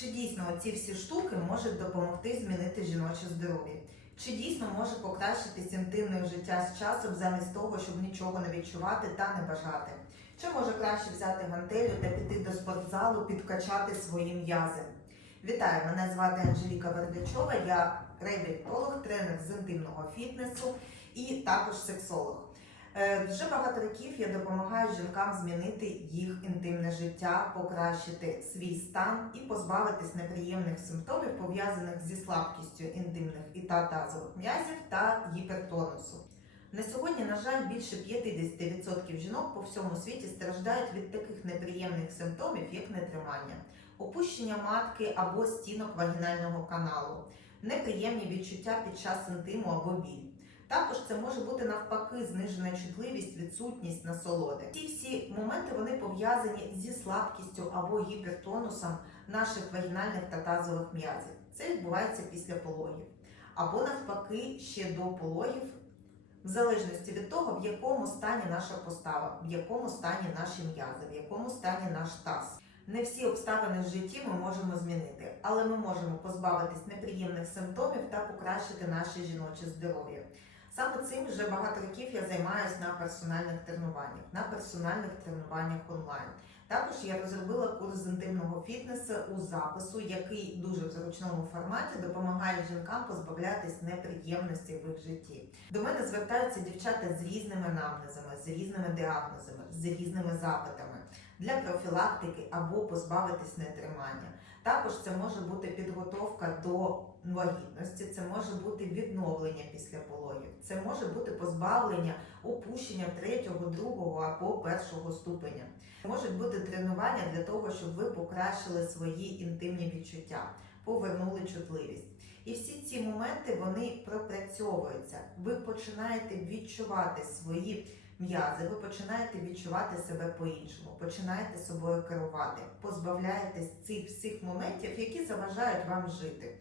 Чи дійсно ці всі штуки можуть допомогти змінити жіноче здоров'я? Чи дійсно може покращитись інтимне життя з часом замість того, щоб нічого не відчувати та не бажати? Чи може краще взяти гантелю та піти до спортзалу, підкачати свої м'язи? Вітаю! Мене звати Анжеліка Вердачова, я реабілітолог, тренер з інтимного фітнесу і також сексолог. Е, Вже багато років я допомагаю жінкам змінити їх інтимне життя, покращити свій стан і позбавитись неприємних симптомів, пов'язаних зі слабкістю інтимних і та тазових м'язів та гіпертонусу. На сьогодні, на жаль, більше 50% жінок по всьому світі страждають від таких неприємних симптомів, як нетримання, опущення матки або стінок вагінального каналу, неприємні відчуття під час інтиму або біль. Також це може бути навпаки знижена чутливість, відсутність насолоди. Ці всі моменти вони пов'язані зі слабкістю або гіпертонусом наших вагінальних та тазових м'язів. Це відбувається після пологів. Або навпаки ще до пологів, в залежності від того, в якому стані наша постава, в якому стані наші м'язи, в якому стані наш таз. Не всі обставини в житті ми можемо змінити, але ми можемо позбавитись неприємних симптомів та покращити наше жіноче здоров'я. Саме цим вже багато років я займаюся на персональних тренуваннях, на персональних тренуваннях онлайн. Також я розробила курс інтимного фітнесу у запису, який дуже в зручному форматі допомагає жінкам позбавлятись неприємностей в їх житті. До мене звертаються дівчата з різними намнезами, з різними діагнозами, з різними запитами для профілактики або позбавитись нетримання. Також це може бути підготовка до вагітності, це може бути відновлення після пологів, це може бути позбавлення опущення третього, другого або першого ступеня. Можуть бути тренування для того, щоб ви покращили свої інтимні відчуття, повернули чутливість. І всі ці моменти вони пропрацьовуються. Ви починаєте відчувати свої м'язи, ви починаєте відчувати себе по-іншому, починаєте собою керувати, позбавляєтесь цих всіх моментів, які заважають вам жити.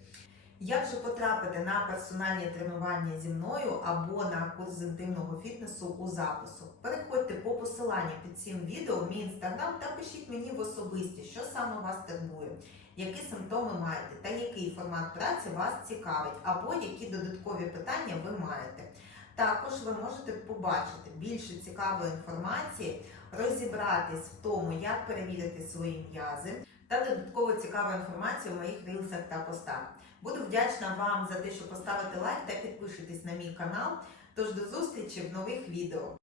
Як же потрапити на персональні тренування зі мною або на курс інтимного фітнесу у запису? Переходьте по посиланню під цим відео в мій інстаграм та пишіть мені в особисті, що саме вас турбує, які симптоми маєте та який формат праці вас цікавить, або які додаткові питання ви маєте. Також ви можете побачити більше цікавої інформації, розібратись в тому, як перевірити свої м'язи та додатково цікаву інформацію в моїх рілсах та постах. Буду вдячна вам за те, що поставите лайк та підпишетесь на мій канал. Тож до зустрічі в нових відео.